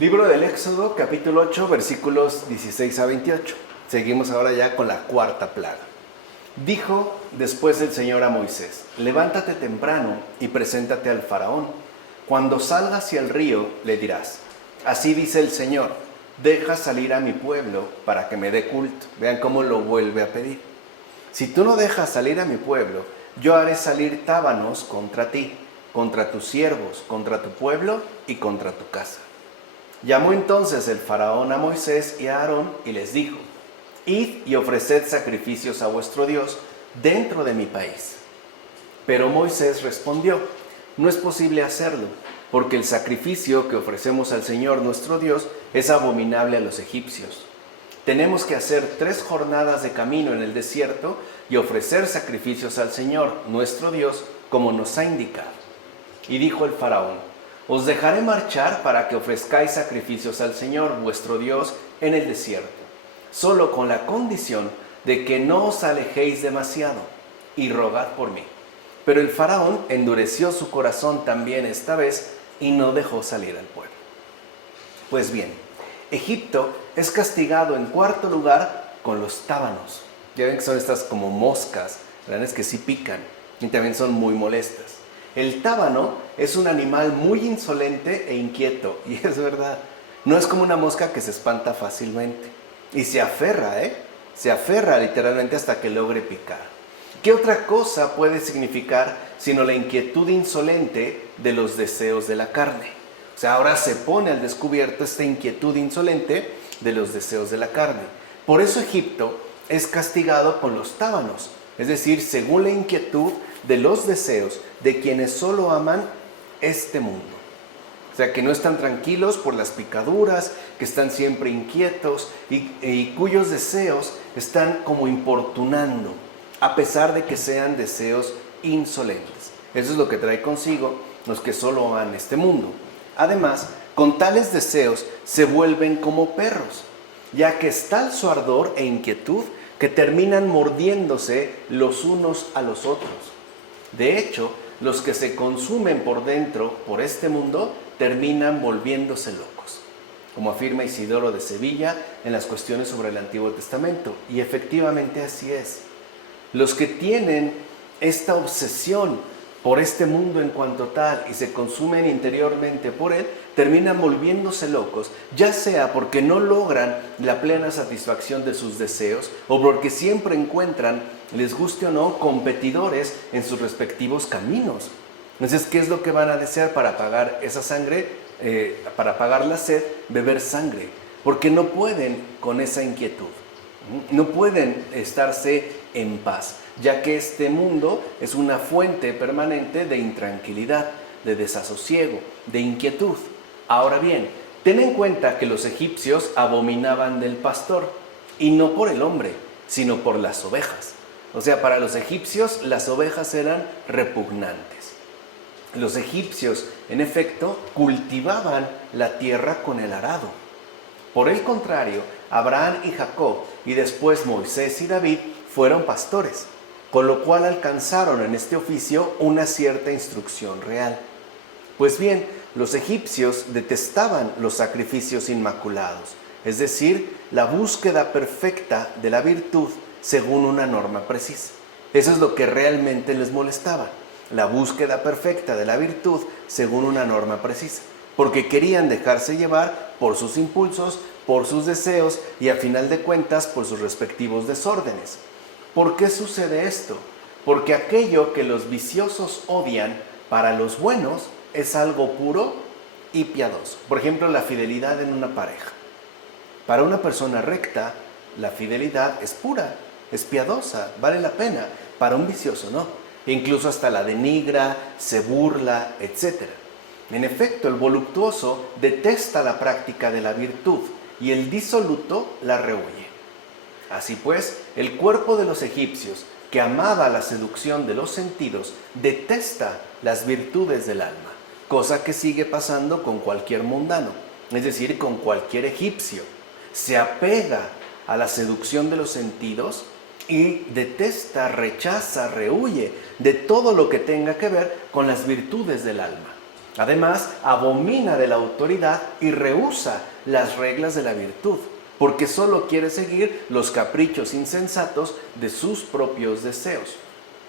Libro del Éxodo, capítulo 8, versículos 16 a 28. Seguimos ahora ya con la cuarta plaga. Dijo después el Señor a Moisés: levántate temprano y preséntate al faraón. Cuando salga hacia el río, le dirás: así dice el Señor, deja salir a mi pueblo para que me dé culto. Vean cómo lo vuelve a pedir. Si tú no dejas salir a mi pueblo, yo haré salir tábanos contra ti, contra tus siervos, contra tu pueblo y contra tu casa. Llamó entonces el faraón a Moisés y a Aarón y les dijo: id y ofreced sacrificios a vuestro Dios dentro de mi país. Pero Moisés respondió: no es posible hacerlo, porque el sacrificio que ofrecemos al Señor nuestro Dios es abominable a los egipcios. Tenemos que hacer 3 jornadas de camino en el desierto y ofrecer sacrificios al Señor nuestro Dios como nos ha indicado. Y dijo el faraón: os dejaré marchar para que ofrezcáis sacrificios al Señor vuestro Dios en el desierto, solo con la condición de que no os alejéis demasiado, y rogad por mí. Pero el faraón endureció su corazón también esta vez y no dejó salir al pueblo. Pues bien, Egipto es castigado en cuarto lugar con los tábanos. Ya ven que son estas como moscas, grandes que sí pican y también son muy molestas. El tábano es un animal muy insolente e inquieto, y es verdad. No es como una mosca que se espanta fácilmente. Y se aferra, Se aferra literalmente hasta que logre picar. ¿Qué otra cosa puede significar sino la inquietud insolente de los deseos de la carne? O sea, ahora se pone al descubierto esta inquietud insolente de los deseos de la carne. Por eso Egipto es castigado con los tábanos, es decir, según la inquietud de los deseos de quienes solo aman este mundo. O sea, que no están tranquilos por las picaduras, que están siempre inquietos y cuyos deseos están como importunando, a pesar de que sean deseos insolentes. Eso es lo que trae consigo los que solo aman este mundo. Además, con tales deseos se vuelven como perros, ya que es tal su ardor e inquietud que terminan mordiéndose los unos a los otros. De hecho, los que se consumen por dentro por este mundo terminan volviéndose locos, como afirma Isidoro de Sevilla en las cuestiones sobre el Antiguo Testamento. Y efectivamente así es. Los que tienen esta obsesión por este mundo en cuanto tal y se consumen interiormente por él, terminan volviéndose locos, ya sea porque no logran la plena satisfacción de sus deseos o porque siempre encuentran, les guste o no, competidores en sus respectivos caminos. Entonces, ¿qué es lo que van a desear para apagar esa sangre? Para apagar la sed, beber sangre, porque no pueden con esa inquietud, no pueden estarse en paz, ya que este mundo es una fuente permanente de intranquilidad, de desasosiego, de inquietud. Ahora bien, ten en cuenta que los egipcios abominaban del pastor, y no por el hombre, sino por las ovejas. O sea, para los egipcios las ovejas eran repugnantes. Los egipcios, en efecto, cultivaban la tierra con el arado. Por el contrario, Abraham y Jacob, y después Moisés y David, fueron pastores, con lo cual alcanzaron en este oficio una cierta instrucción real. Pues bien, los egipcios detestaban los sacrificios inmaculados, es decir, la búsqueda perfecta de la virtud según una norma precisa. Eso es lo que realmente les molestaba, la búsqueda perfecta de la virtud según una norma precisa, porque querían dejarse llevar por sus impulsos, por sus deseos y a final de cuentas por sus respectivos desórdenes. ¿Por qué sucede esto? Porque aquello que los viciosos odian para los buenos es algo puro y piadoso. Por ejemplo, la fidelidad en una pareja. Para una persona recta, la fidelidad es pura, es piadosa, vale la pena. Para un vicioso no. Incluso hasta la denigra, se burla, etc. En efecto, el voluptuoso detesta la práctica de la virtud y el disoluto la rehuye. Así pues, el cuerpo de los egipcios, que amaba la seducción de los sentidos, detesta las virtudes del alma, cosa que sigue pasando con cualquier mundano, es decir, con cualquier egipcio. Se apega a la seducción de los sentidos y detesta, rechaza, rehuye de todo lo que tenga que ver con las virtudes del alma. Además, abomina de la autoridad y rehúsa las reglas de la virtud, porque solo quiere seguir los caprichos insensatos de sus propios deseos.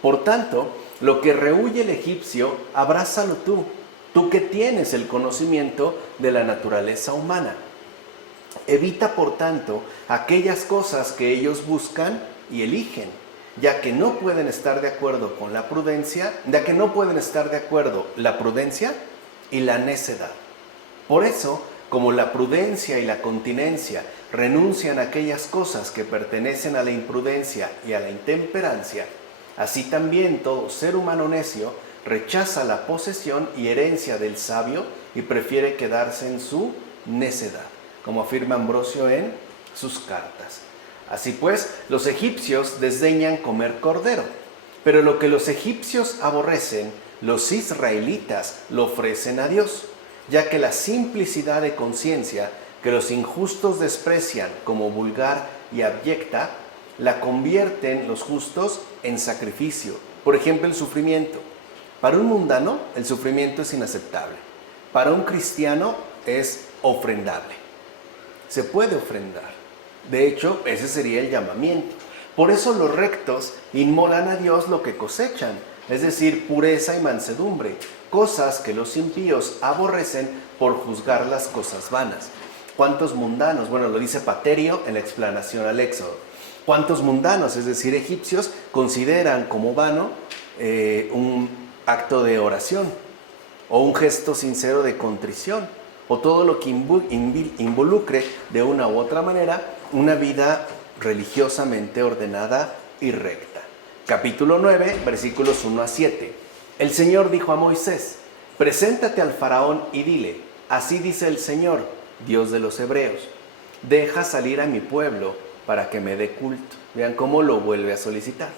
Por tanto, lo que rehúye el egipcio, abrázalo tú, tú que tienes el conocimiento de la naturaleza humana. Evita, por tanto, aquellas cosas que ellos buscan y eligen, ya que no pueden estar de acuerdo con la prudencia, ya que no pueden estar de acuerdo la prudencia y la necedad. Por eso, como la prudencia y la continencia renuncian a aquellas cosas que pertenecen a la imprudencia y a la intemperancia, así también todo ser humano necio rechaza la posesión y herencia del sabio y prefiere quedarse en su necedad, como afirma Ambrosio en sus cartas. Así pues, los egipcios desdeñan comer cordero, pero lo que los egipcios aborrecen, los israelitas lo ofrecen a Dios, ya que la simplicidad de conciencia que los injustos desprecian como vulgar y abyecta, la convierten los justos en sacrificio. Por ejemplo, el sufrimiento. Para un mundano, el sufrimiento es inaceptable. Para un cristiano es ofrendable. Se puede ofrendar. De hecho, ese sería el llamamiento. Por eso los rectos inmolan a Dios lo que cosechan, es decir, pureza y mansedumbre, cosas que los impíos aborrecen por juzgar las cosas vanas. ¿Cuántos mundanos? Bueno, lo dice Paterio en la explanación al Éxodo. ¿Cuántos mundanos, es decir, egipcios, consideran como vano un acto de oración o un gesto sincero de contrición o todo lo que involucre de una u otra manera una vida religiosamente ordenada y recta? Capítulo 9, versículos 1 a 7. El Señor dijo a Moisés: preséntate al faraón y dile: así dice el Señor, Dios de los hebreos, deja salir a mi pueblo para que me dé culto. Vean cómo lo vuelve a solicitar.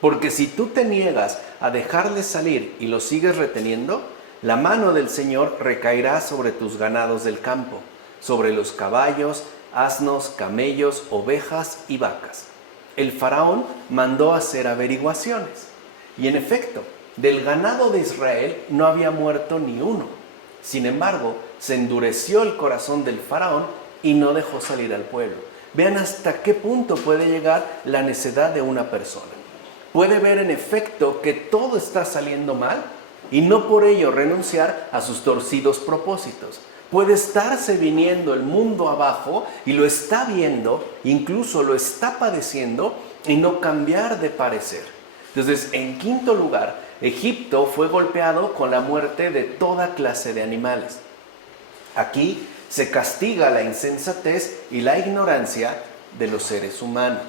Porque si tú te niegas a dejarles salir y los sigues reteniendo, la mano del Señor recaerá sobre tus ganados del campo, sobre los caballos, asnos, camellos, ovejas y vacas. El faraón mandó hacer averiguaciones. Y en efecto, del ganado de Israel no había muerto ni uno. Sin embargo, se endureció el corazón del faraón y no dejó salir al pueblo. Vean hasta qué punto puede llegar la necedad de una persona. Puede ver en efecto que todo está saliendo mal y no por ello renunciar a sus torcidos propósitos. Puede estarse viniendo el mundo abajo y lo está viendo, incluso lo está padeciendo y no cambiar de parecer. Entonces, en quinto lugar, Egipto fue golpeado con la muerte de toda clase de animales. Aquí se castiga la insensatez y la ignorancia de los seres humanos,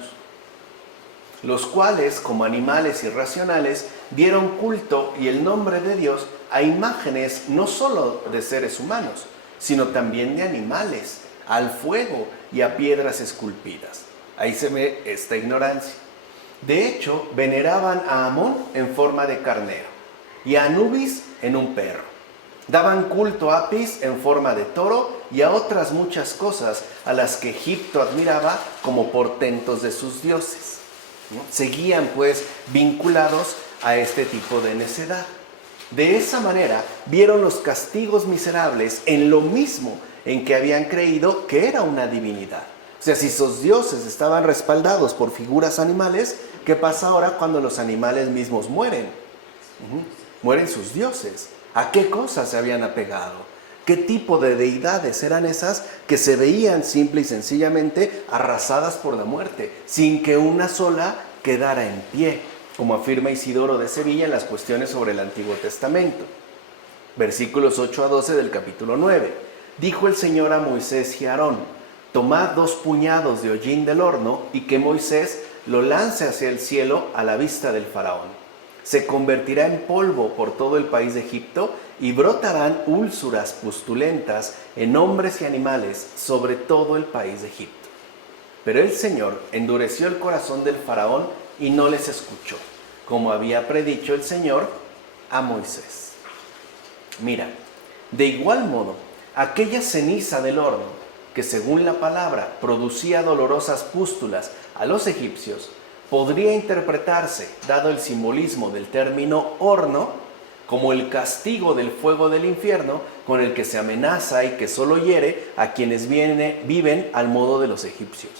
los cuales, como animales irracionales, dieron culto y el nombre de Dios a imágenes no solo de seres humanos, sino también de animales, al fuego y a piedras esculpidas. Ahí se ve esta ignorancia. De hecho, veneraban a Amón en forma de carnero y a Anubis en un perro. Daban culto a Apis en forma de toro y a otras muchas cosas a las que Egipto admiraba como portentos de sus dioses. Seguían pues vinculados a este tipo de necedad. De esa manera vieron los castigos miserables en lo mismo en que habían creído que era una divinidad. O sea, si sus dioses estaban respaldados por figuras animales, ¿qué pasa ahora cuando los animales mismos mueren? Mueren sus dioses. ¿A qué cosas se habían apegado? ¿Qué tipo de deidades eran esas que se veían simple y sencillamente arrasadas por la muerte, sin que una sola quedara en pie, como afirma Isidoro de Sevilla en las cuestiones sobre el Antiguo Testamento? Versículos 8 a 12 del capítulo 9. Dijo el Señor a Moisés y a Aarón: tomad 2 puñados de hollín del horno y que Moisés lo lance hacia el cielo a la vista del faraón. Se convertirá en polvo por todo el país de Egipto y brotarán úlceras pustulentas en hombres y animales sobre todo el país de Egipto. Pero el Señor endureció el corazón del faraón y no les escuchó, como había predicho el Señor a Moisés. Mira, de igual modo, aquella ceniza del horno, que según la palabra producía dolorosas pústulas a los egipcios, podría interpretarse, dado el simbolismo del término horno, como el castigo del fuego del infierno con el que se amenaza y que solo hiere a quienes viven al modo de los egipcios,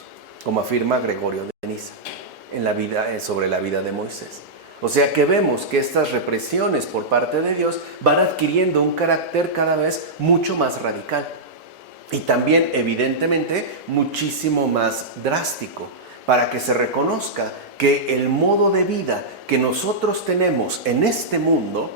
como afirma Gregorio de Niza sobre la vida de Moisés. O sea que vemos que estas represiones por parte de Dios van adquiriendo un carácter cada vez mucho más radical y también evidentemente muchísimo más drástico, para que se reconozca que el modo de vida que nosotros tenemos en este mundo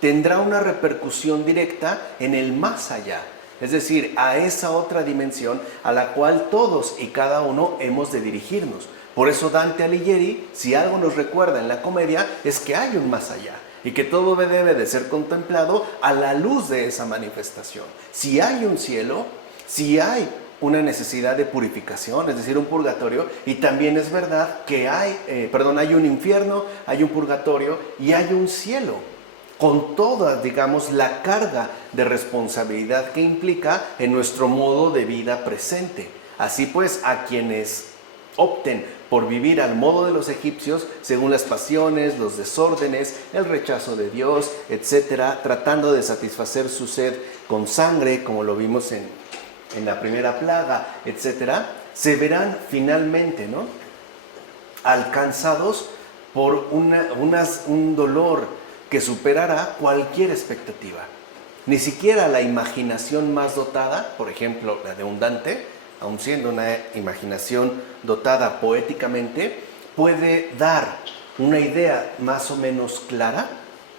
tendrá una repercusión directa en el más allá, es decir, a esa otra dimensión a la cual todos y cada uno hemos de dirigirnos. Por eso Dante Alighieri, si algo nos recuerda en la comedia, es que hay un más allá y que todo debe de ser contemplado a la luz de esa manifestación. Si hay un cielo, si hay una necesidad de purificación, es decir, un purgatorio, y también es verdad que hay un infierno, hay un purgatorio y hay un cielo, con toda, digamos, la carga de responsabilidad que implica en nuestro modo de vida presente. Así pues, a quienes opten por vivir al modo de los egipcios, según las pasiones, los desórdenes, el rechazo de Dios, etcétera, tratando de satisfacer su sed con sangre, como lo vimos en la primera plaga, etcétera, se verán finalmente, ¿no?, alcanzados por un dolor que superará cualquier expectativa. Ni siquiera la imaginación más dotada, por ejemplo, la de un Dante, aun siendo una imaginación dotada poéticamente, puede dar una idea más o menos clara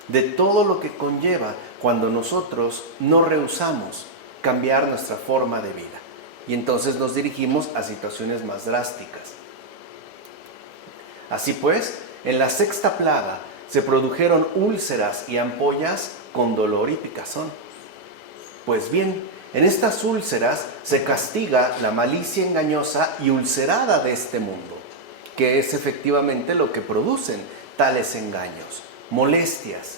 de todo lo que conlleva cuando nosotros no rehusamos cambiar nuestra forma de vida. Y entonces nos dirigimos a situaciones más drásticas. Así pues, en la sexta plaga se produjeron úlceras y ampollas con dolor y picazón. Pues bien, en estas úlceras se castiga la malicia engañosa y ulcerada de este mundo, que es efectivamente lo que producen tales engaños, molestias,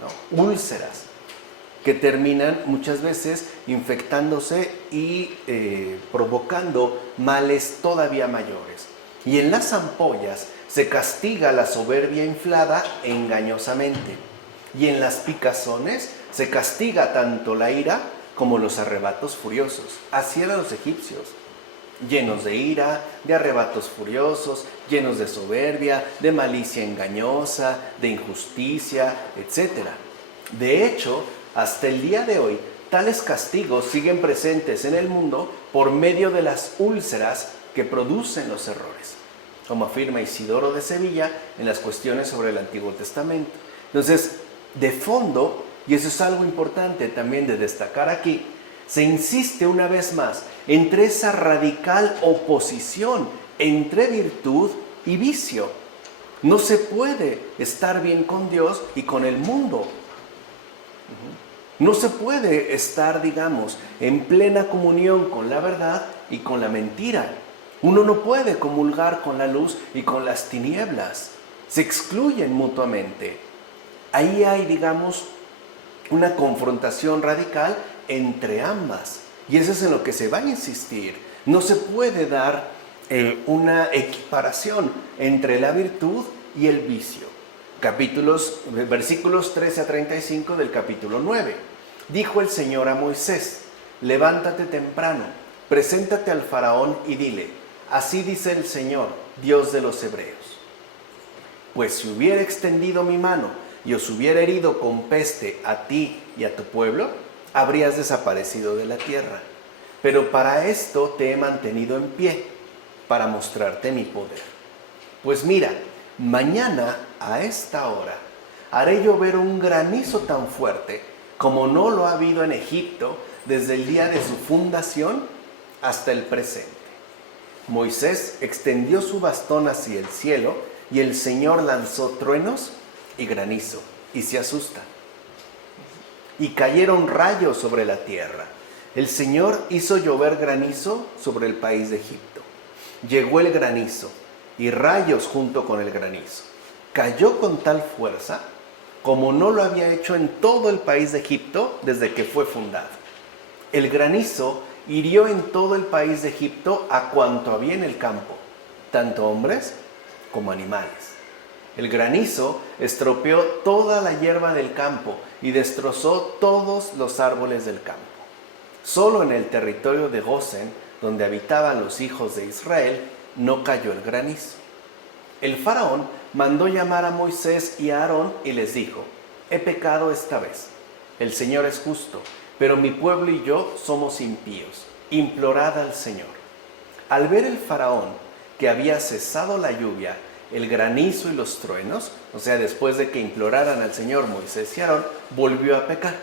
¿no?, úlceras, que terminan muchas veces infectándose y provocando males todavía mayores. Y en las ampollas se castiga la soberbia inflada engañosamente. Y en las picazones se castiga tanto la ira como los arrebatos furiosos. Así eran los egipcios, llenos de ira, de arrebatos furiosos, llenos de soberbia, de malicia engañosa, de injusticia, etc. De hecho, hasta el día de hoy, tales castigos siguen presentes en el mundo por medio de las úlceras que producen los errores, como afirma Isidoro de Sevilla en las cuestiones sobre el Antiguo Testamento. Entonces, de fondo, y eso es algo importante también de destacar aquí, se insiste una vez más entre esa radical oposición entre virtud y vicio. No se puede estar bien con Dios y con el mundo. No se puede estar, digamos, en plena comunión con la verdad y con la mentira. Uno no puede comulgar con la luz y con las tinieblas. Se excluyen mutuamente. Ahí hay, digamos, una confrontación radical entre ambas. Y eso es en lo que se va a insistir. No se puede dar una equiparación entre la virtud y el vicio. Versículos 13 a 35 del capítulo 9. Dijo el Señor a Moisés: levántate temprano, preséntate al faraón y dile: así dice el Señor, Dios de los hebreos. Pues si hubiera extendido mi mano y os hubiera herido con peste a ti y a tu pueblo, habrías desaparecido de la tierra. Pero para esto te he mantenido en pie, para mostrarte mi poder. Pues mira, mañana a esta hora haré llover un granizo tan fuerte como no lo ha habido en Egipto desde el día de su fundación hasta el presente. Moisés extendió su bastón hacia el cielo y el Señor lanzó truenos y granizo, y se asusta. Y cayeron rayos sobre la tierra. El Señor hizo llover granizo sobre el país de Egipto. Llegó el granizo y rayos junto con el granizo. Cayó con tal fuerza como no lo había hecho en todo el país de Egipto desde que fue fundado. El granizo hirió en todo el país de Egipto a cuanto había en el campo, tanto hombres como animales. El granizo estropeó toda la hierba del campo y destrozó todos los árboles del campo. Solo en el territorio de Gosén, donde habitaban los hijos de Israel, no cayó el granizo. El faraón mandó llamar a Moisés y a Aarón y les dijo: he pecado esta vez. El Señor es justo, pero mi pueblo y yo somos impíos. Implorad al Señor. Al ver el faraón que había cesado la lluvia, el granizo y los truenos, o sea, después de que imploraran al Señor Moisés y Aarón, volvió a pecar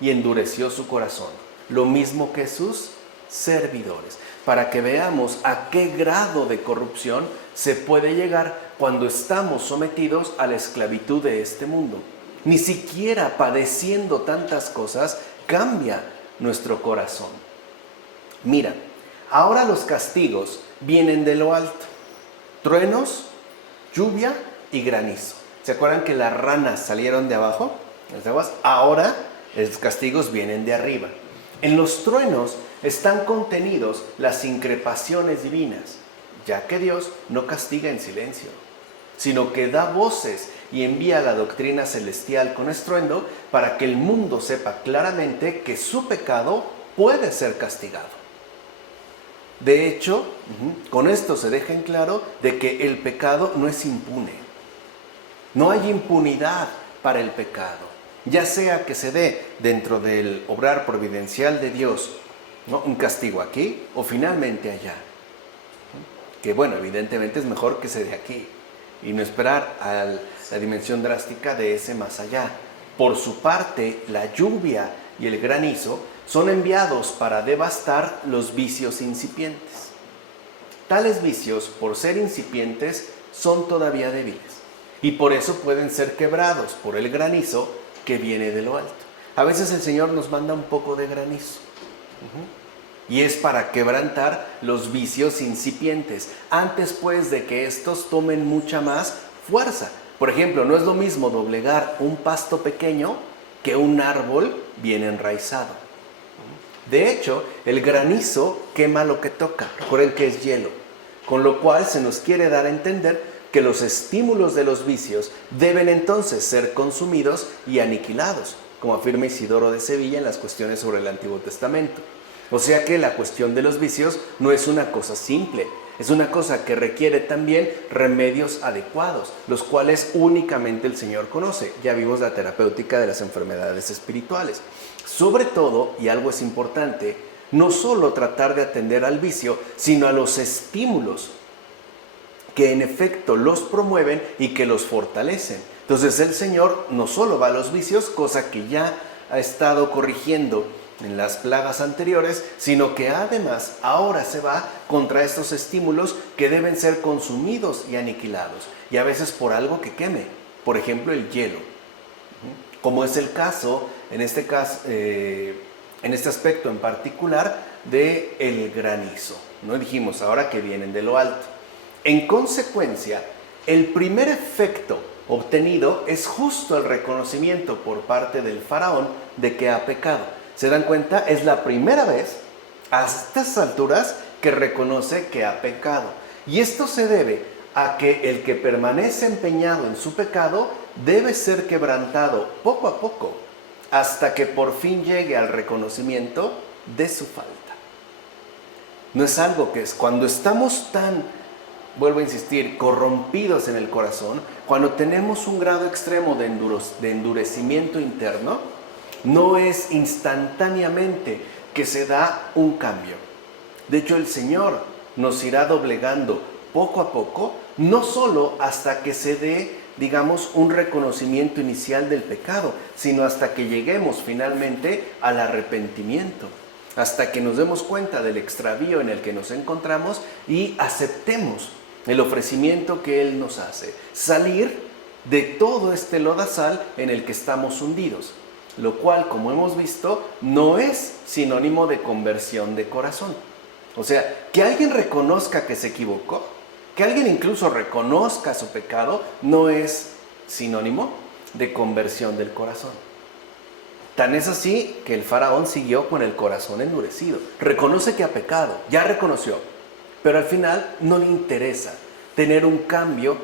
y endureció su corazón, lo mismo que sus servidores, para que veamos a qué grado de corrupción se puede llegar cuando estamos sometidos a la esclavitud de este mundo. Ni siquiera padeciendo tantas cosas cambia nuestro corazón. Mira, ahora los castigos vienen de lo alto: truenos, lluvia y granizo. ¿Se acuerdan que las ranas salieron de abajo? Las aguas. Ahora los castigos vienen de arriba. En los truenos están contenidos las increpaciones divinas, ya que Dios no castiga en silencio, sino que da voces y envía la doctrina celestial con estruendo para que el mundo sepa claramente que su pecado puede ser castigado. De hecho, con esto se deja en claro de que el pecado no es impune. No hay impunidad para el pecado, ya sea que se dé dentro del obrar providencial de Dios, ¿no?, un castigo aquí o finalmente allá. Que bueno, evidentemente es mejor que se dé aquí y no esperar a la dimensión drástica de ese más allá. Por su parte, la lluvia y el granizo son enviados para devastar los vicios incipientes. Tales vicios, por ser incipientes, son todavía débiles y por eso pueden ser quebrados por el granizo que viene de lo alto. A veces el Señor nos manda un poco de granizo. Y es para quebrantar los vicios incipientes, antes pues de que estos tomen mucha más fuerza. Por ejemplo, no es lo mismo doblegar un pasto pequeño que un árbol bien enraizado. De hecho, el granizo quema lo que toca. Recuerden que es hielo, con lo cual se nos quiere dar a entender que los estímulos de los vicios deben entonces ser consumidos y aniquilados, como afirma Isidoro de Sevilla en las cuestiones sobre el Antiguo Testamento. O sea que la cuestión de los vicios no es una cosa simple, es una cosa que requiere también remedios adecuados, los cuales únicamente el Señor conoce. Ya vimos la terapéutica de las enfermedades espirituales. Sobre todo, y algo es importante, no solo tratar de atender al vicio, sino a los estímulos que en efecto los promueven y que los fortalecen. Entonces el Señor no solo va a los vicios, cosa que ya ha estado corrigiendo en las plagas anteriores, sino que además ahora se va contra estos estímulos que deben ser consumidos y aniquilados, y a veces por algo que queme, por ejemplo el hielo, como es el caso, en este aspecto en particular, del granizo. No dijimos ahora que vienen de lo alto. En consecuencia, el primer efecto obtenido es justo el reconocimiento por parte del faraón de que ha pecado. ¿Se dan cuenta? Es la primera vez a estas alturas que reconoce que ha pecado. Y esto se debe a que el que permanece empeñado en su pecado debe ser quebrantado poco a poco hasta que por fin llegue al reconocimiento de su falta. No es algo que es cuando estamos tan, vuelvo a insistir, corrompidos en el corazón, cuando tenemos un grado extremo de endurecimiento interno, no es instantáneamente que se da un cambio. De hecho, el Señor nos irá doblegando poco a poco, no solo hasta que se dé, digamos, un reconocimiento inicial del pecado, sino hasta que lleguemos finalmente al arrepentimiento, hasta que nos demos cuenta del extravío en el que nos encontramos y aceptemos el ofrecimiento que Él nos hace, salir de todo este lodazal en el que estamos hundidos. Lo cual, como hemos visto, no es sinónimo de conversión de corazón. O sea, que alguien reconozca que se equivocó, que alguien incluso reconozca su pecado, no es sinónimo de conversión del corazón. Tan es así que el faraón siguió con el corazón endurecido. Reconoce que ha pecado, ya reconoció, pero al final no le interesa tener un cambio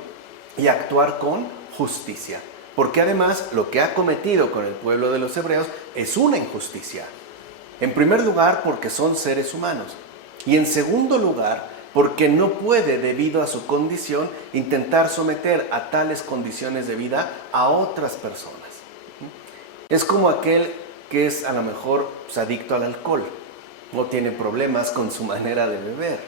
y actuar con justicia. Porque además lo que ha cometido con el pueblo de los hebreos es una injusticia. En primer lugar, porque son seres humanos. Y en segundo lugar, porque no puede, debido a su condición, intentar someter a tales condiciones de vida a otras personas. Es como aquel que es a lo mejor adicto al alcohol, no tiene problemas con su manera de beber.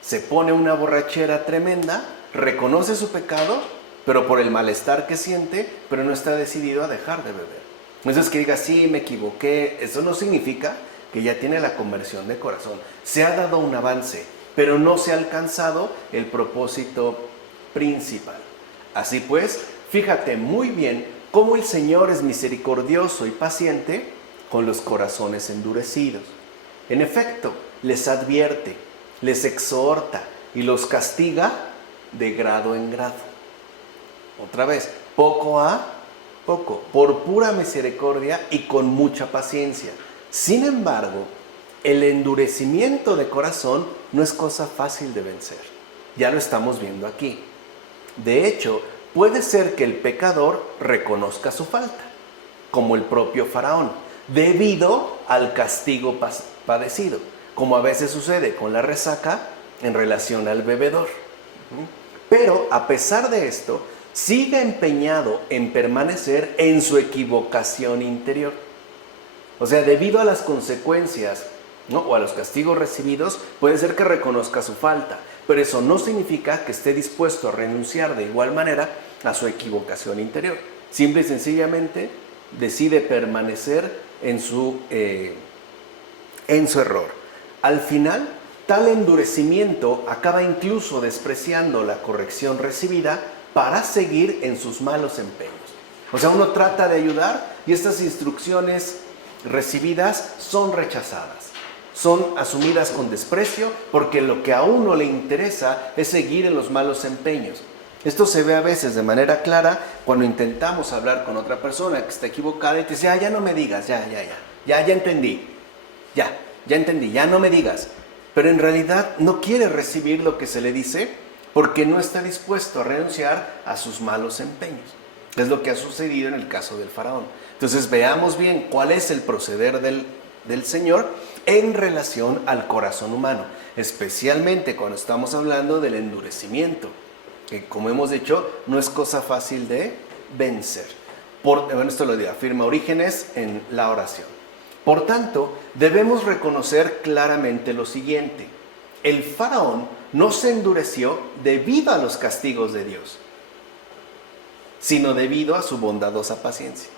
Se pone una borrachera tremenda, reconoce su pecado, pero por el malestar que siente, pero no está decidido a dejar de beber. Entonces que diga, sí, me equivoqué, eso no significa que ya tiene la conversión de corazón. Se ha dado un avance, pero no se ha alcanzado el propósito principal. Así pues, fíjate muy bien cómo el Señor es misericordioso y paciente con los corazones endurecidos. En efecto, les advierte, les exhorta y los castiga de grado en grado. Otra vez, poco a poco, por pura misericordia y con mucha paciencia. Sin embargo, el endurecimiento de corazón no es cosa fácil de vencer. Ya lo estamos viendo aquí. De hecho, puede ser que el pecador reconozca su falta, como el propio Faraón, debido al castigo padecido, como a veces sucede con la resaca en relación al bebedor. Pero a pesar de esto, sigue empeñado en permanecer en su equivocación interior. O sea, debido a las consecuencias, ¿no?, o a los castigos recibidos, puede ser que reconozca su falta, pero eso no significa que esté dispuesto a renunciar de igual manera a su equivocación interior. Simple y sencillamente decide permanecer en su error. Al final, tal endurecimiento acaba incluso despreciando la corrección recibida para seguir en sus malos empeños. O sea, uno trata de ayudar y estas instrucciones recibidas son rechazadas, son asumidas con desprecio, porque lo que a uno le interesa es seguir en los malos empeños. Esto se ve a veces de manera clara cuando intentamos hablar con otra persona que está equivocada y te dice, ya no me digas, ya entendí, ya entendí, ya no me digas. Pero en realidad no quiere recibir lo que se le dice porque no está dispuesto a renunciar a sus malos empeños. Es lo que ha sucedido en el caso del Faraón. Entonces veamos bien cuál es el proceder del Señor en relación al corazón humano, especialmente cuando estamos hablando del endurecimiento, que como hemos dicho, no es cosa fácil de vencer. Esto lo afirma Orígenes en la oración. Por tanto, debemos reconocer claramente lo siguiente: el Faraón no se endureció debido a los castigos de Dios, sino debido a su bondadosa paciencia.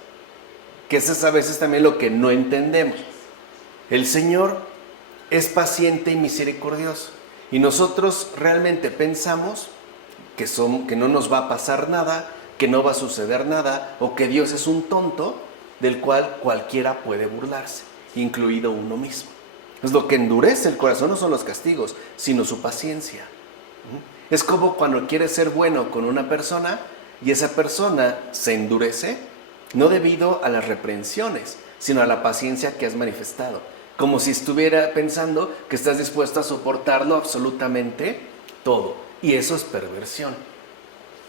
Que eso es a veces también lo que no entendemos. El Señor es paciente y misericordioso, y nosotros realmente pensamos que no nos va a pasar nada, que no va a suceder nada, o que Dios es un tonto del cual cualquiera puede burlarse, incluido uno mismo. Pues lo que endurece el corazón no son los castigos, sino su paciencia. Es como cuando quieres ser bueno con una persona y esa persona se endurece, no debido a las reprensiones, sino a la paciencia que has manifestado. Como si estuviera pensando que estás dispuesto a soportarlo absolutamente todo. Y eso es perversión.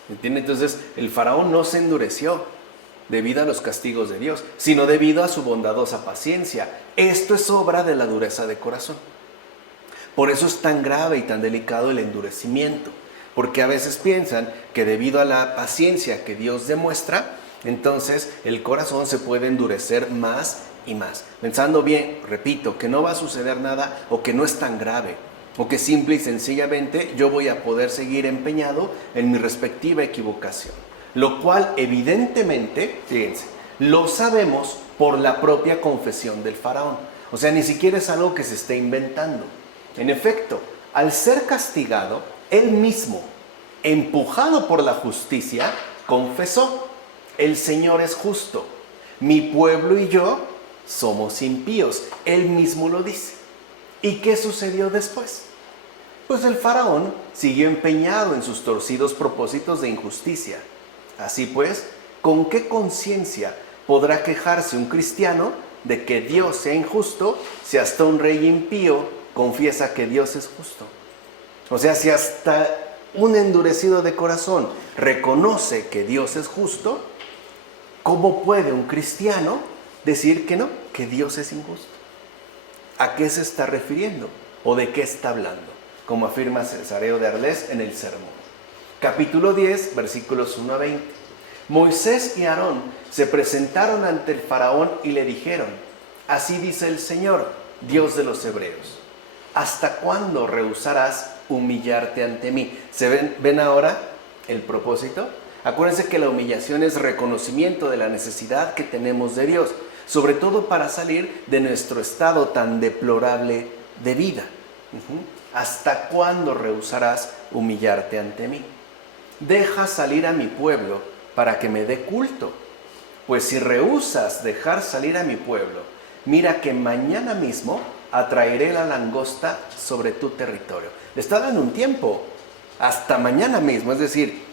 ¿Entiendes? Entonces, el Faraón no se endureció debido a los castigos de Dios, sino debido a su bondadosa paciencia. Esto es obra de la dureza de corazón. Por eso es tan grave y tan delicado el endurecimiento, porque a veces piensan que debido a la paciencia que Dios demuestra, entonces el corazón se puede endurecer más y más, pensando bien, repito, que no va a suceder nada, o que no es tan grave, o que simple y sencillamente yo voy a poder seguir empeñado en mi respectiva equivocación. Lo cual evidentemente, fíjense, lo sabemos por la propia confesión del Faraón. O sea, ni siquiera es algo que se esté inventando. En efecto, al ser castigado, él mismo, empujado por la justicia, confesó: el Señor es justo, mi pueblo y yo somos impíos. Él mismo lo dice. ¿Y qué sucedió después? Pues el Faraón siguió empeñado en sus torcidos propósitos de injusticia. Así pues, ¿con qué conciencia podrá quejarse un cristiano de que Dios sea injusto si hasta un rey impío confiesa que Dios es justo? O sea, si hasta un endurecido de corazón reconoce que Dios es justo, ¿cómo puede un cristiano decir que no, que Dios es injusto? ¿A qué se está refiriendo? ¿O de qué está hablando? Como afirma Cesareo de Arles en el sermón. Capítulo 10, versículos 1 a 20. Moisés y Aarón se presentaron ante el faraón y le dijeron: así dice el Señor, Dios de los hebreos, ¿hasta cuándo rehusarás humillarte ante mí? ¿Ven ahora el propósito? Acuérdense que la humillación es reconocimiento de la necesidad que tenemos de Dios, sobre todo para salir de nuestro estado tan deplorable de vida. ¿Hasta cuándo rehusarás humillarte ante mí? Deja salir a mi pueblo para que me dé culto. Pues si rehusas dejar salir a mi pueblo, mira que mañana mismo atraeré la langosta sobre tu territorio. Le está dando un tiempo, hasta mañana mismo, es decir,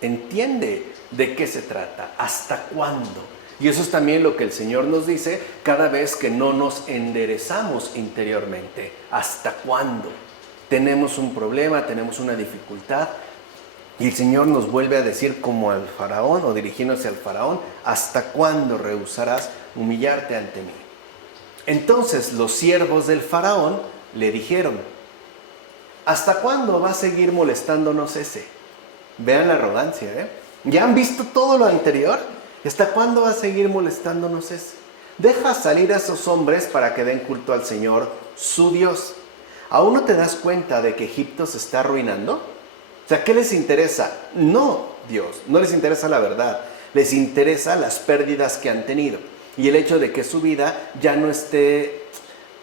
entiende de qué se trata, hasta cuándo. Y eso es también lo que el Señor nos dice cada vez que no nos enderezamos interiormente. ¿Hasta cuándo? Tenemos un problema, tenemos una dificultad, y el Señor nos vuelve a decir como al faraón, o dirigiéndose al faraón: ¿hasta cuándo rehusarás humillarte ante mí? Entonces los siervos del faraón le dijeron: ¿hasta cuándo va a seguir molestándonos ese? Vean la arrogancia, ¿eh? ¿Ya han visto todo lo anterior? ¿Hasta cuándo va a seguir molestándonos ese? Deja salir a esos hombres para que den culto al Señor, su Dios. ¿Aún no te das cuenta de que Egipto se está arruinando? O sea, ¿qué les interesa? No Dios, no les interesa la verdad. Les interesa las pérdidas que han tenido y el hecho de que su vida ya no esté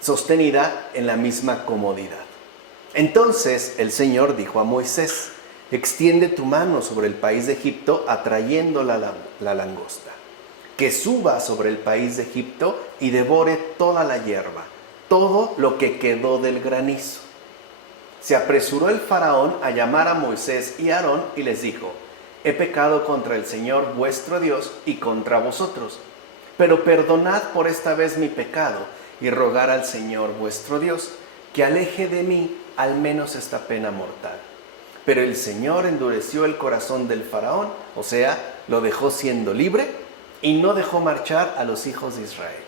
sostenida en la misma comodidad. Entonces el Señor dijo a Moisés: extiende tu mano sobre el país de Egipto, atrayendo la langosta, que suba sobre el país de Egipto y devore toda la hierba, todo lo que quedó del granizo. Se apresuró el faraón a llamar a Moisés y a Aarón y les dijo: he pecado contra el Señor vuestro Dios y contra vosotros, pero perdonad por esta vez mi pecado y rogar al Señor vuestro Dios que aleje de mí al menos esta pena mortal. Pero el Señor endureció el corazón del faraón, o sea, lo dejó siendo libre y no dejó marchar a los hijos de Israel.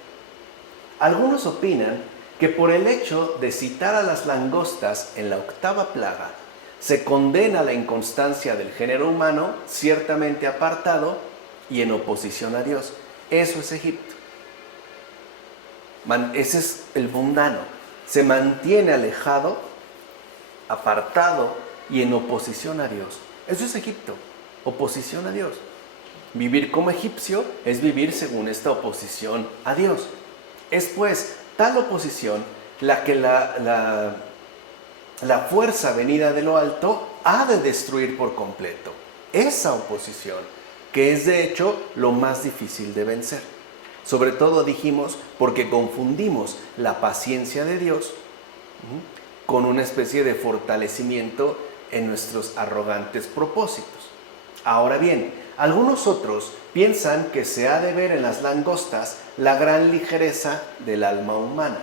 Algunos opinan que por el hecho de citar a las langostas en la 8ª plaga, se condena la inconstancia del género humano, ciertamente apartado y en oposición a Dios. Eso es Egipto. Ese es el mundano. Se mantiene alejado, apartado y en oposición a Dios. Eso es Egipto, oposición a Dios. Vivir como egipcio es vivir según esta oposición a Dios. Es pues tal oposición la que la fuerza venida de lo alto ha de destruir por completo. Esa oposición, que es de hecho lo más difícil de vencer. Sobre todo dijimos porque confundimos la paciencia de Dios con una especie de fortalecimiento en nuestros arrogantes propósitos. Ahora bien, algunos otros piensan que se ha de ver en las langostas la gran ligereza del alma humana,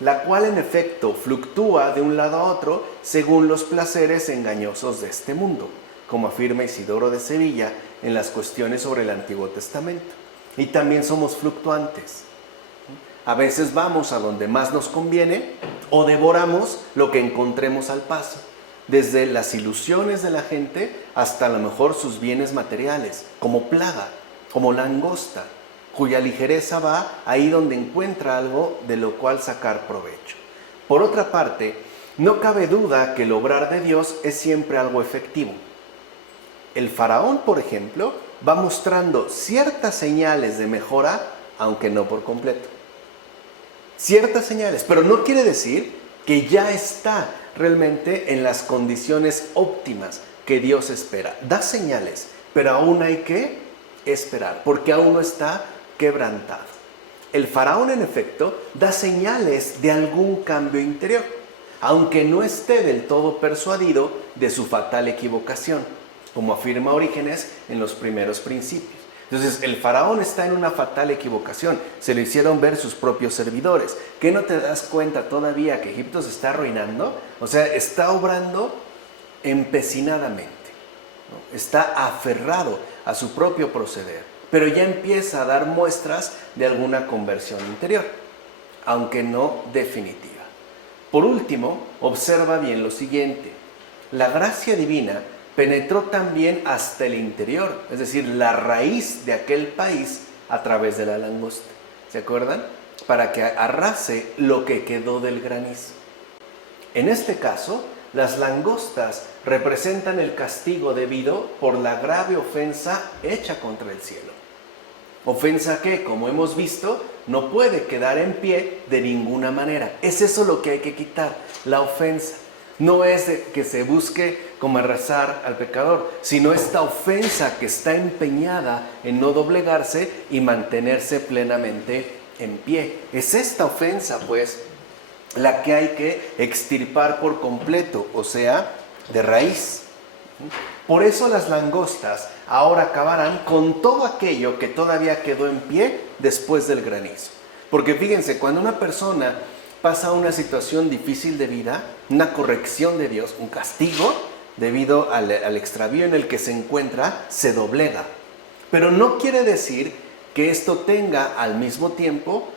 la cual en efecto fluctúa de un lado a otro según los placeres engañosos de este mundo, como afirma Isidoro de Sevilla en las cuestiones sobre el Antiguo Testamento. Y también somos fluctuantes. A veces vamos a donde más nos conviene o devoramos lo que encontremos al paso, desde las ilusiones de la gente hasta a lo mejor sus bienes materiales, como plaga, como langosta, cuya ligereza va ahí donde encuentra algo de lo cual sacar provecho. Por otra parte, no cabe duda que el obrar de Dios es siempre algo efectivo. El faraón, por ejemplo, va mostrando ciertas señales de mejora, aunque no por completo. Ciertas señales, pero no quiere decir que ya está realmente en las condiciones óptimas que Dios espera. Da señales, pero aún hay que esperar, porque aún no está quebrantado. El faraón, en efecto, da señales de algún cambio interior, aunque no esté del todo persuadido de su fatal equivocación, como afirma Orígenes en los primeros principios. Entonces, el faraón está en una fatal equivocación. Se lo hicieron ver sus propios servidores. ¿Qué no te das cuenta todavía que Egipto se está arruinando? O sea, está obrando empecinadamente, ¿no? Está aferrado a su propio proceder, pero ya empieza a dar muestras de alguna conversión interior, aunque no definitiva. Por último, observa bien lo siguiente: la gracia divina penetró también hasta el interior, es decir, la raíz de aquel país a través de la langosta. ¿Se acuerdan? Para que arrase lo que quedó del granizo. En este caso, las langostas representan el castigo debido por la grave ofensa hecha contra el cielo. Ofensa que, como hemos visto, no puede quedar en pie de ninguna manera. Es eso lo que hay que quitar, la ofensa. No es que se busque como arrasar al pecador, sino esta ofensa que está empeñada en no doblegarse y mantenerse plenamente en pie. Es esta ofensa, pues, la que hay que extirpar por completo, o sea, de raíz. Por eso las langostas ahora acabarán con todo aquello que todavía quedó en pie después del granizo. Porque fíjense, cuando una persona pasa una situación difícil de vida, una corrección de Dios, un castigo, debido al extravío en el que se encuentra, se doblega. Pero no quiere decir que esto tenga al mismo tiempo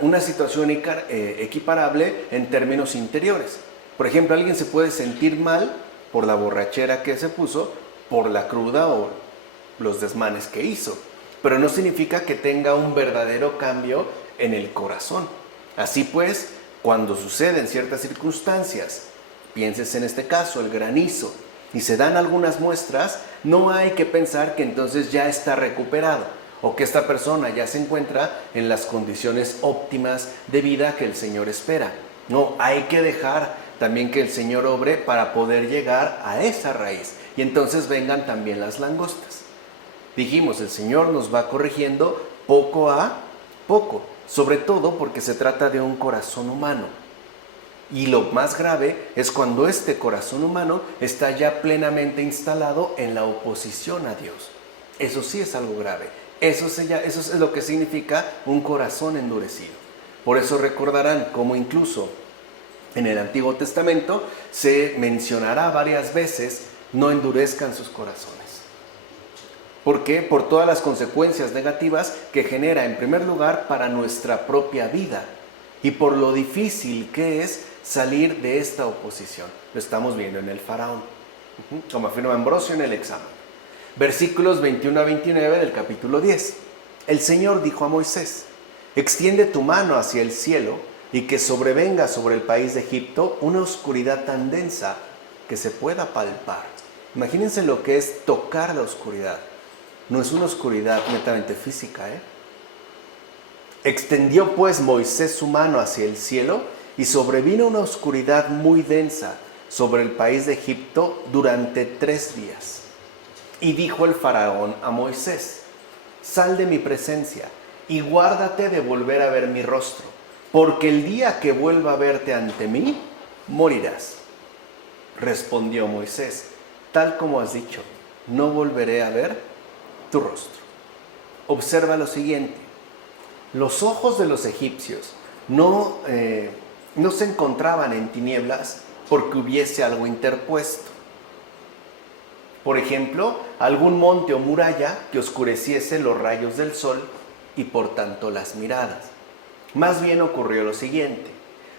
una situación equiparable en términos interiores. Por ejemplo, alguien se puede sentir mal por la borrachera que se puso, por la cruda o los desmanes que hizo, pero no significa que tenga un verdadero cambio en el corazón. Así pues, cuando suceden ciertas circunstancias, pienses en este caso, el granizo, y se dan algunas muestras, no hay que pensar que entonces ya está recuperado o que esta persona ya se encuentra en las condiciones óptimas de vida que el Señor espera. No, hay que dejar también que el Señor obre para poder llegar a esa raíz y entonces vengan también las langostas. Dijimos, el Señor nos va corrigiendo poco a poco, sobre todo porque se trata de un corazón humano. Y lo más grave es cuando este corazón humano está ya plenamente instalado en la oposición a Dios. Eso sí es algo grave. Eso es lo que significa un corazón endurecido. Por eso recordarán cómo incluso en el Antiguo Testamento se mencionará varias veces: no endurezcan sus corazones. ¿Por qué? Por todas las consecuencias negativas que genera, en primer lugar, para nuestra propia vida y por lo difícil que es salir de esta oposición. Lo estamos viendo en el faraón, como afirma Ambrosio en el examen. Versículos 21 a 29 del capítulo 10. El Señor dijo a Moisés: extiende tu mano hacia el cielo y que sobrevenga sobre el país de Egipto una oscuridad tan densa que se pueda palpar. Imagínense lo que es tocar la oscuridad. No es una oscuridad netamente física, Extendió pues Moisés su mano hacia el cielo y sobrevino una oscuridad muy densa sobre el país de Egipto durante 3 días. Y dijo el faraón a Moisés: sal de mi presencia y guárdate de volver a ver mi rostro, porque el día que vuelva a verte ante mí, morirás. Respondió Moisés: tal como has dicho, no volveré a ver tu rostro. Observa lo siguiente: los ojos de los egipcios no se encontraban en tinieblas porque hubiese algo interpuesto. Por ejemplo, algún monte o muralla que oscureciese los rayos del sol y por tanto las miradas. Más bien ocurrió lo siguiente: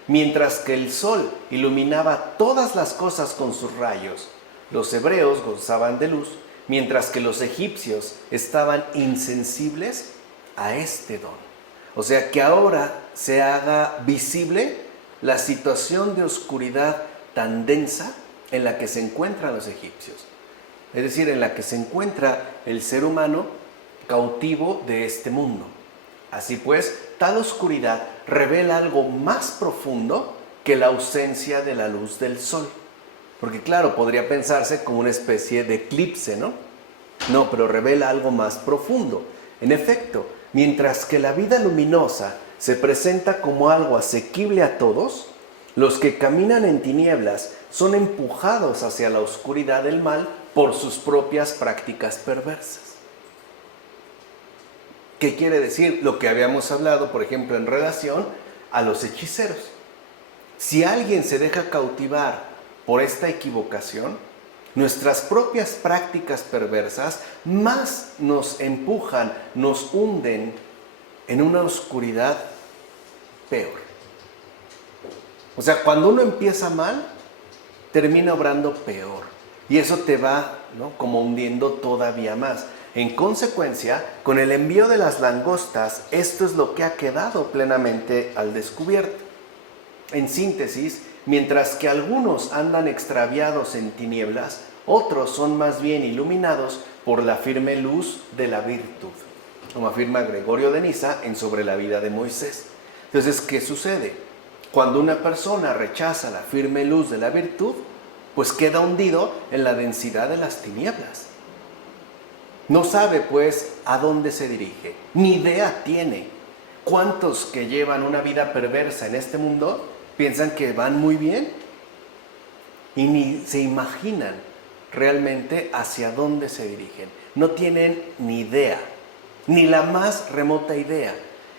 mientras que el sol iluminaba todas las cosas con sus rayos, los hebreos gozaban de luz, mientras que los egipcios estaban insensibles a este don. O sea, que ahora se haga visible la situación de oscuridad tan densa en la que se encuentran los egipcios. Es decir, en la que se encuentra el ser humano cautivo de este mundo. Así pues, tal oscuridad revela algo más profundo que la ausencia de la luz del sol. Porque claro, podría pensarse como una especie de eclipse, ¿no? No, pero revela algo más profundo. En efecto, mientras que la vida luminosa se presenta como algo asequible a todos, los que caminan en tinieblas son empujados hacia la oscuridad del mal por sus propias prácticas perversas. ¿Qué quiere decir? Lo que habíamos hablado, por ejemplo, en relación a los hechiceros. Si alguien se deja cautivar por esta equivocación, nuestras propias prácticas perversas más nos empujan, nos hunden en una oscuridad peor. O sea, cuando uno empieza mal, termina obrando peor. Y eso te va, ¿no?, como hundiendo todavía más. En consecuencia, con el envío de las langostas, esto es lo que ha quedado plenamente al descubierto. En síntesis, mientras que algunos andan extraviados en tinieblas, otros son más bien iluminados por la firme luz de la virtud, como afirma Gregorio de Niza en Sobre la vida de Moisés. Entonces, ¿qué sucede? Cuando una persona rechaza la firme luz de la virtud, pues queda hundido en la densidad de las tinieblas. No sabe, pues, a dónde se dirige, ni idea tiene. ¿Cuántos que llevan una vida perversa en este mundo piensan que van muy bien? Y ni se imaginan realmente hacia dónde se dirigen. No tienen ni idea, ni la más remota idea.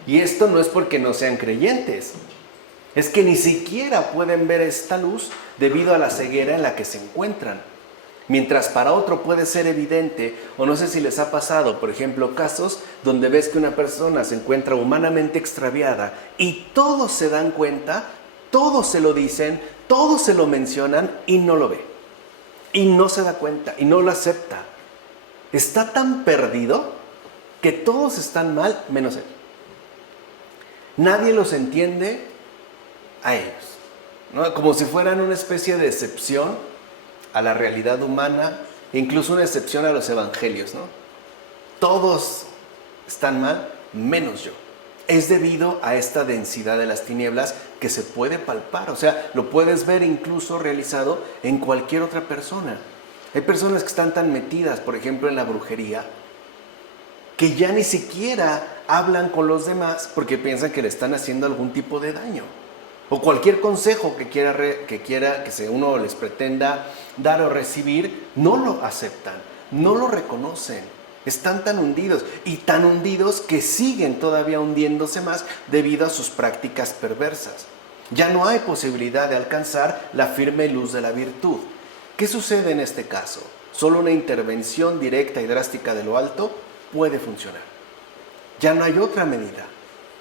Y esto no es porque no sean creyentes, es que ni siquiera pueden ver esta luz debido a la ceguera en la que se encuentran. Mientras para otro puede ser evidente, o no sé si les ha pasado, por ejemplo, casos donde ves que una persona se encuentra humanamente extraviada y todos se dan cuenta, todos se lo dicen, todos se lo mencionan y no lo ve. Y no se da cuenta y no lo acepta. Está tan perdido que todos están mal menos él. Nadie los entiende a ellos, ¿no? Como si fueran una especie de excepción a la realidad humana, e incluso una excepción a los evangelios, ¿no? Todos están mal, menos yo. Es debido a esta densidad de las tinieblas que se puede palpar, o sea, lo puedes ver incluso realizado en cualquier otra persona. Hay personas que están tan metidas, por ejemplo, en la brujería, que ya ni siquiera hablan con los demás porque piensan que le están haciendo algún tipo de daño. O cualquier consejo que uno les pretenda dar o recibir, no lo aceptan, no lo reconocen. Están tan hundidos y tan hundidos que siguen todavía hundiéndose más debido a sus prácticas perversas. Ya no hay posibilidad de alcanzar la firme luz de la virtud. ¿Qué sucede en este caso? Solo una intervención directa y drástica de lo alto puede funcionar. Ya no hay otra medida.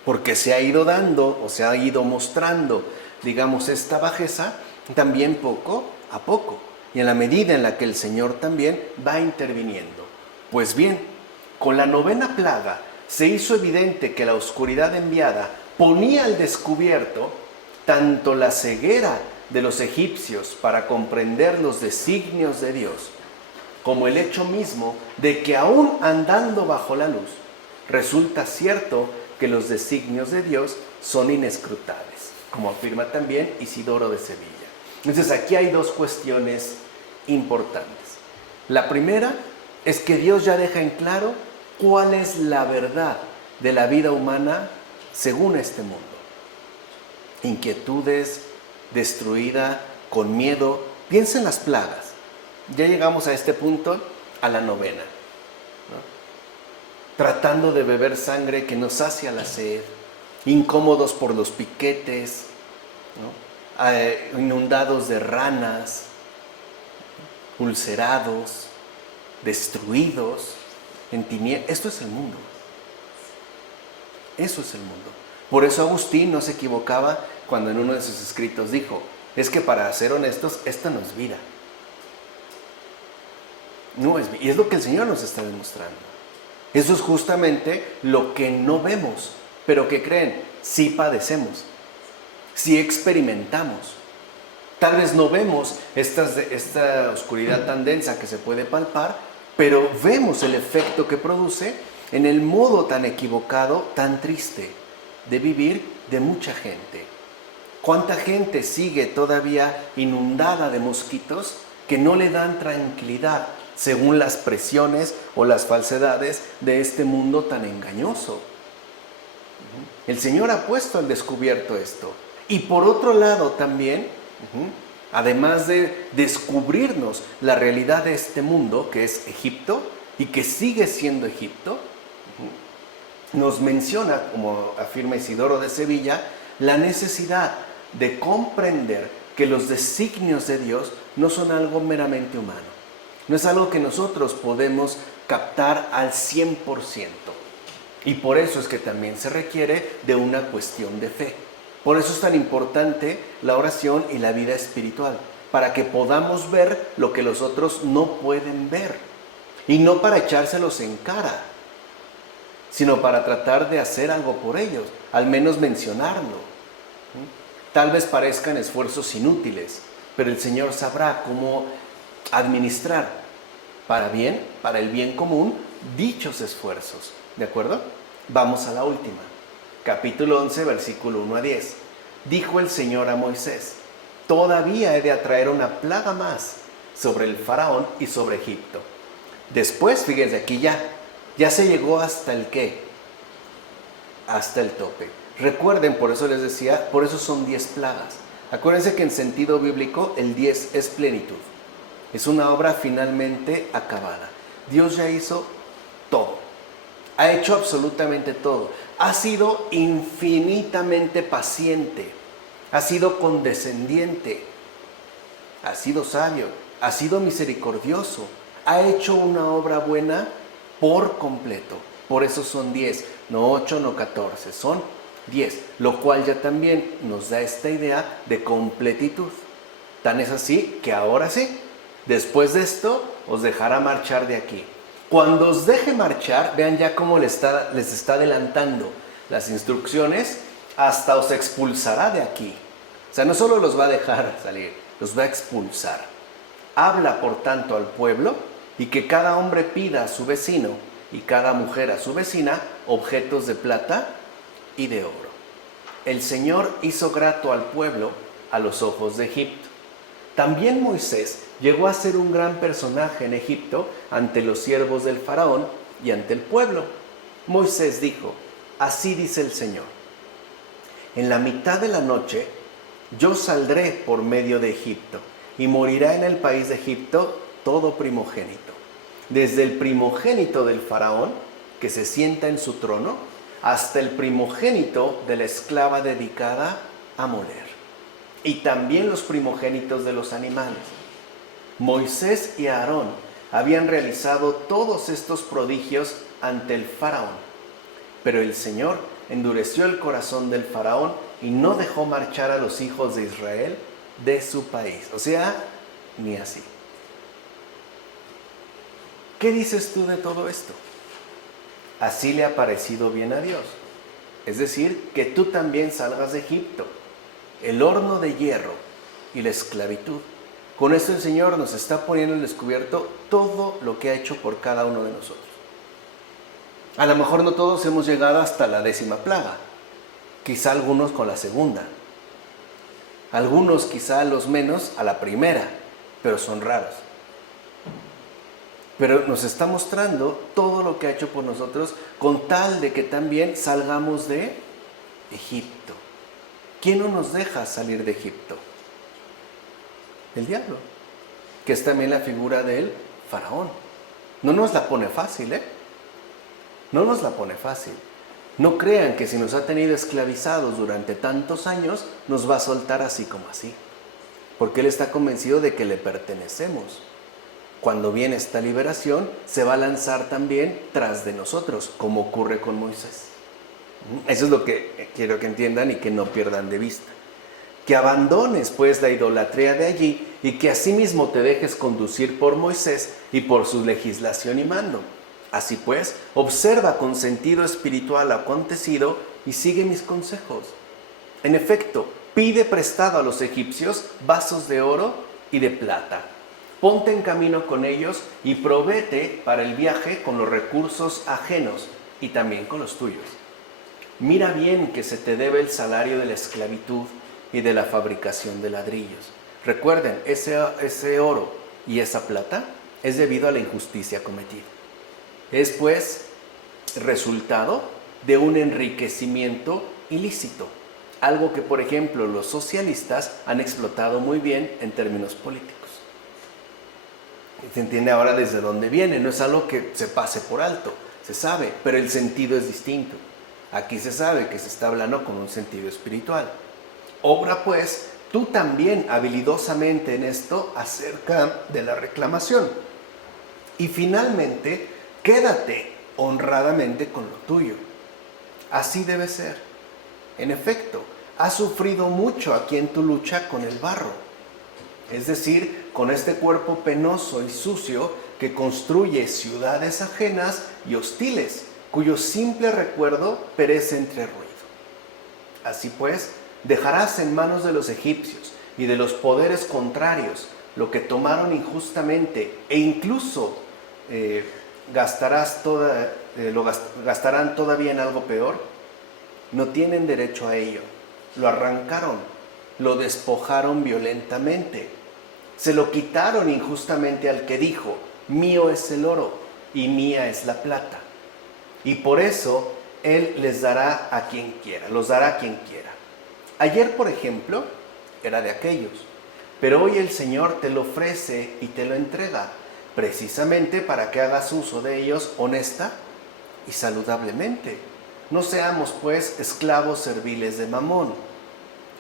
Porque se ha ido dando o se ha ido mostrando, digamos, esta bajeza también poco a poco. Y en la medida en la que el Señor también va interviniendo. Pues bien, con la 9ª plaga se hizo evidente que la oscuridad enviada ponía al descubierto tanto la ceguera de los egipcios para comprender los designios de Dios, como el hecho mismo de que aún andando bajo la luz, resulta cierto que los designios de Dios son inescrutables, como afirma también Isidoro de Sevilla. Entonces aquí hay dos cuestiones importantes. La primera es que Dios ya deja en claro cuál es la verdad de la vida humana según este mundo. Inquietudes, destruida, con miedo. Piensa en las plagas. Ya llegamos a este punto, a la 9ª. Tratando de beber sangre que nos sacia la sed, incómodos por los piquetes, ¿no? Inundados de ranas, ulcerados, destruidos, en tinieblas. Esto es el mundo. Eso es el mundo. Por eso Agustín no se equivocaba cuando en uno de sus escritos dijo, es que para ser honestos, esta no es vida. No es vida. Y es lo que el Señor nos está demostrando. Eso es justamente lo que no vemos, pero que creen, sí padecemos, sí experimentamos. Tal vez no vemos esta oscuridad tan densa que se puede palpar, pero vemos el efecto que produce en el modo tan equivocado, tan triste de vivir de mucha gente. ¿Cuánta gente sigue todavía inundada de mosquitos que no le dan tranquilidad según las presiones o las falsedades de este mundo tan engañoso? El Señor ha puesto al descubierto esto. Y por otro lado también, además de descubrirnos la realidad de este mundo, que es Egipto, y que sigue siendo Egipto, nos menciona, como afirma Isidoro de Sevilla, la necesidad de comprender que los designios de Dios no son algo meramente humano. No es algo que nosotros podemos captar al 100%. Y por eso es que también se requiere de una cuestión de fe. Por eso es tan importante la oración y la vida espiritual, para que podamos ver lo que los otros no pueden ver. Y no para echárselos en cara, sino para tratar de hacer algo por ellos, al menos mencionarlo. Tal vez parezcan esfuerzos inútiles, pero el Señor sabrá cómo administrar para bien, para el bien común, dichos esfuerzos. ¿De acuerdo? Vamos a la última. Capítulo 11, versículo 1 a 10. Dijo el Señor a Moisés: todavía he de atraer una plaga más sobre el faraón y sobre Egipto. Después, fíjense, aquí ya se llegó hasta el qué, hasta el tope. Recuerden, por eso les decía, por eso son 10 plagas. Acuérdense que en sentido bíblico el 10 es plenitud. Es una obra finalmente acabada. Dios ya hizo todo. Ha hecho absolutamente todo. Ha sido infinitamente paciente. Ha sido condescendiente. Ha sido sabio. Ha sido misericordioso. Ha hecho una obra buena por completo. Por eso son 10, no 8, no 14, son 10. Lo cual ya también nos da esta idea de completitud. Tan es así que ahora sí, después de esto, os dejará marchar de aquí. Cuando os deje marchar, vean ya cómo les está adelantando las instrucciones, hasta os expulsará de aquí. O sea, no solo los va a dejar salir, los va a expulsar. Habla, por tanto, al pueblo, y que cada hombre pida a su vecino y cada mujer a su vecina objetos de plata y de oro. El Señor hizo grato al pueblo a los ojos de Egipto. También Moisés llegó a ser un gran personaje en Egipto ante los siervos del faraón y ante el pueblo. Moisés dijo: así dice el Señor: en la mitad de la noche yo saldré por medio de Egipto, y morirá en el país de Egipto todo primogénito, desde el primogénito del faraón, que se sienta en su trono, hasta el primogénito de la esclava dedicada a moler, y también los primogénitos de los animales. Moisés y Aarón habían realizado todos estos prodigios ante el faraón, pero el Señor endureció el corazón del faraón y no dejó marchar a los hijos de Israel de su país. O sea, ni así. ¿Qué dices tú de todo esto? Así le ha parecido bien a Dios. Es decir, que tú también salgas de Egipto, el horno de hierro y la esclavitud. Con esto el Señor nos está poniendo en descubierto todo lo que ha hecho por cada uno de nosotros. A lo mejor no todos hemos llegado hasta la 10ª plaga, quizá algunos con la segunda, algunos quizá los menos a la primera, pero son raros. Pero nos está mostrando todo lo que ha hecho por nosotros con tal de que también salgamos de Egipto. ¿Quién no nos deja salir de Egipto? El diablo, que es también la figura del faraón. No nos la pone fácil, No nos la pone fácil. No crean que si nos ha tenido esclavizados durante tantos años, nos va a soltar así como así. Porque Él está convencido de que le pertenecemos. Cuando viene esta liberación, se va a lanzar también tras de nosotros, como ocurre con Moisés. Eso es lo que quiero que entiendan y que no pierdan de vista. Que abandones pues la idolatría de allí y que asimismo te dejes conducir por Moisés y por su legislación y mando. Así pues, observa con sentido espiritual lo acontecido y sigue mis consejos. En efecto, pide prestado a los egipcios vasos de oro y de plata. Ponte en camino con ellos y provéete para el viaje con los recursos ajenos y también con los tuyos. Mira bien que se te debe el salario de la esclavitud y de la fabricación de ladrillos. Recuerden, ese oro y esa plata es debido a la injusticia cometida. Es pues resultado de un enriquecimiento ilícito, algo que por ejemplo los socialistas han explotado muy bien en términos políticos. Se entiende ahora desde dónde viene, no es algo que se pase por alto, se sabe, pero el sentido es distinto. Aquí se sabe que se está hablando con un sentido espiritual. Obra pues tú también habilidosamente en esto acerca de la reclamación. Y finalmente, quédate honradamente con lo tuyo. Así debe ser. En efecto, has sufrido mucho aquí en tu lucha con el barro, es decir, con este cuerpo penoso y sucio que construye ciudades ajenas y hostiles, cuyo simple recuerdo perece entre ruido. Así pues, dejarás en manos de los egipcios y de los poderes contrarios lo que tomaron injustamente, e incluso gastarán todavía en algo peor. No tienen derecho a ello. Lo arrancaron, lo despojaron violentamente, se lo quitaron injustamente al que dijo: mío es el oro y mía es la plata. Y por eso Él les dará a quien quiera, los dará a quien quiera. Ayer, por ejemplo, era de aquellos, pero hoy el Señor te lo ofrece y te lo entrega, precisamente para que hagas uso de ellos honesta y saludablemente. No seamos, pues, esclavos serviles de Mamón,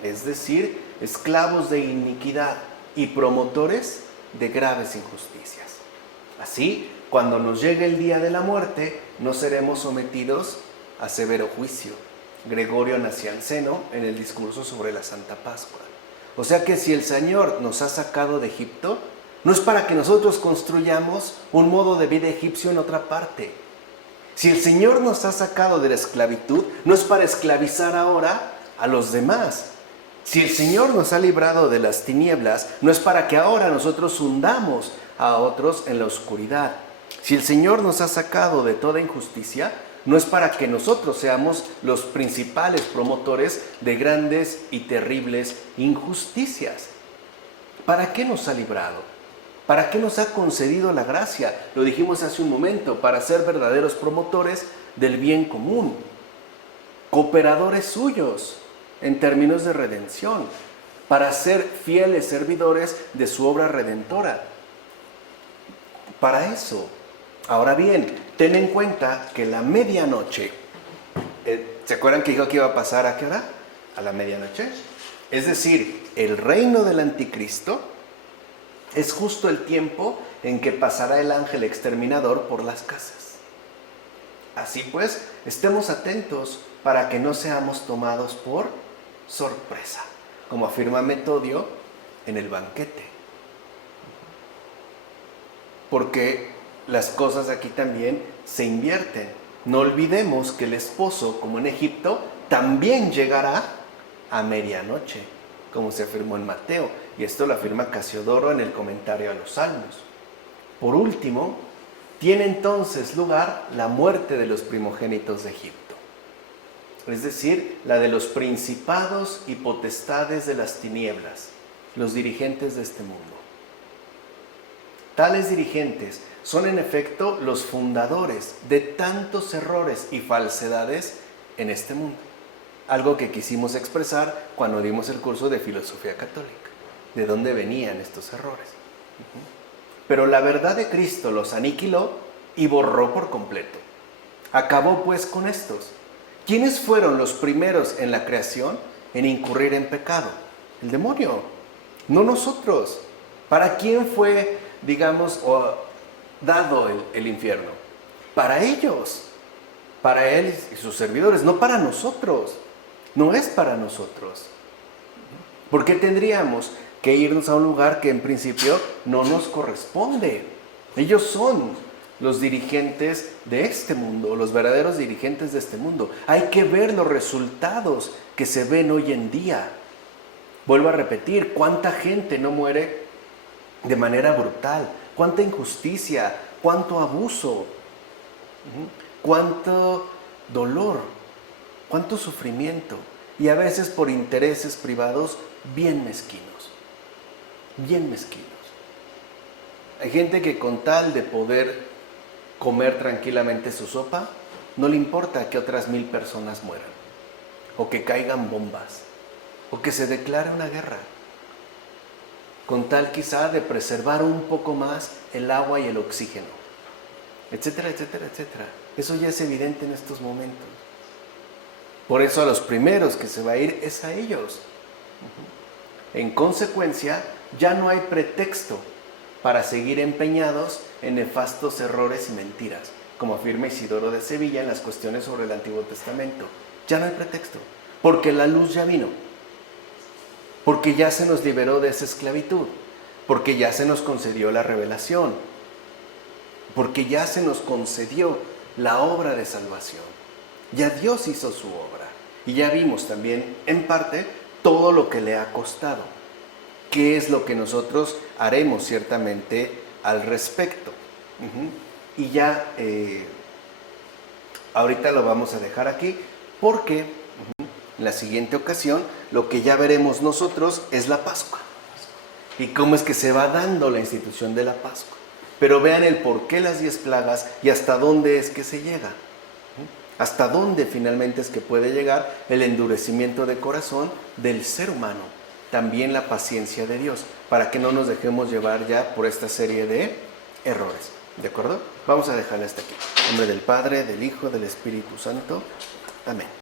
es decir, esclavos de iniquidad y promotores de graves injusticias. Así, cuando nos llegue el día de la muerte, no seremos sometidos a severo juicio. Gregorio Nacianceno, en el discurso sobre la Santa Pascua. O sea que si el Señor nos ha sacado de Egipto, no es para que nosotros construyamos un modo de vida egipcio en otra parte. Si el Señor nos ha sacado de la esclavitud, no es para esclavizar ahora a los demás. Si el Señor nos ha librado de las tinieblas, no es para que ahora nosotros hundamos a otros en la oscuridad. Si el Señor nos ha sacado de toda injusticia, no es para que nosotros seamos los principales promotores de grandes y terribles injusticias. ¿Para qué nos ha librado? ¿Para qué nos ha concedido la gracia? Lo dijimos hace un momento, para ser verdaderos promotores del bien común, cooperadores suyos en términos de redención, para ser fieles servidores de su obra redentora. Para eso. Ahora bien, ten en cuenta que la medianoche, ¿se acuerdan que dijo que iba a pasar a qué hora? A la medianoche. Es decir, el reino del anticristo es justo el tiempo en que pasará el ángel exterminador por las casas. Así pues, estemos atentos para que no seamos tomados por sorpresa, como afirma Metodio en el banquete. Porque las cosas aquí también se invierten. No olvidemos que el esposo, como en Egipto, también llegará a medianoche, como se afirmó en Mateo, y esto lo afirma Casiodoro en el comentario a los Salmos. Por último, tiene entonces lugar la muerte de los primogénitos de Egipto, es decir, la de los principados y potestades de las tinieblas, los dirigentes de este mundo. Tales dirigentes son en efecto los fundadores de tantos errores y falsedades en este mundo. Algo que quisimos expresar cuando dimos el curso de filosofía católica. ¿De dónde venían estos errores? Pero la verdad de Cristo los aniquiló y borró por completo. Acabó pues con estos. ¿Quiénes fueron los primeros en la creación en incurrir en pecado? El demonio, no nosotros. ¿Para quién fue, digamos, dado el infierno? Para ellos, para él y sus servidores, no para nosotros. No es para nosotros. ¿Por qué tendríamos que irnos a un lugar que en principio no nos corresponde? Ellos son los dirigentes de este mundo, los verdaderos dirigentes de este mundo. Hay que ver los resultados que se ven hoy en día. Vuelvo a repetir, ¿cuánta gente no muere de manera brutal? ¿Cuánta injusticia? ¿Cuánto abuso? ¿Cuánto dolor? ¿Cuánto sufrimiento? Y a veces por intereses privados bien mezquinos. Bien mezquinos. Hay gente que con tal de poder comer tranquilamente su sopa, no le importa que otras 1000 personas mueran, o que caigan bombas, o que se declare una guerra, con tal quizá de preservar un poco más el agua y el oxígeno, etcétera, etcétera, etcétera. Eso ya es evidente en estos momentos. Por eso a los primeros que se va a ir es a ellos. En consecuencia, ya no hay pretexto para seguir empeñados en nefastos errores y mentiras, como afirma Isidoro de Sevilla en las cuestiones sobre el Antiguo Testamento. Ya no hay pretexto, porque la luz ya vino, porque ya se nos liberó de esa esclavitud, porque ya se nos concedió la revelación, porque ya se nos concedió la obra de salvación. Ya Dios hizo su obra y ya vimos también en parte todo lo que le ha costado. ¿Qué es lo que nosotros haremos ciertamente al respecto? Y ya ahorita lo vamos a dejar aquí porque en la siguiente ocasión lo que ya veremos nosotros es la Pascua y cómo es que se va dando la institución de la Pascua. Pero vean el por qué las 10 plagas y hasta dónde es que se llega. Hasta dónde finalmente es que puede llegar el endurecimiento de corazón del ser humano. También la paciencia de Dios, para que no nos dejemos llevar ya por esta serie de errores. ¿De acuerdo? Vamos a dejarla hasta aquí. En nombre del Padre, del Hijo, del Espíritu Santo. Amén.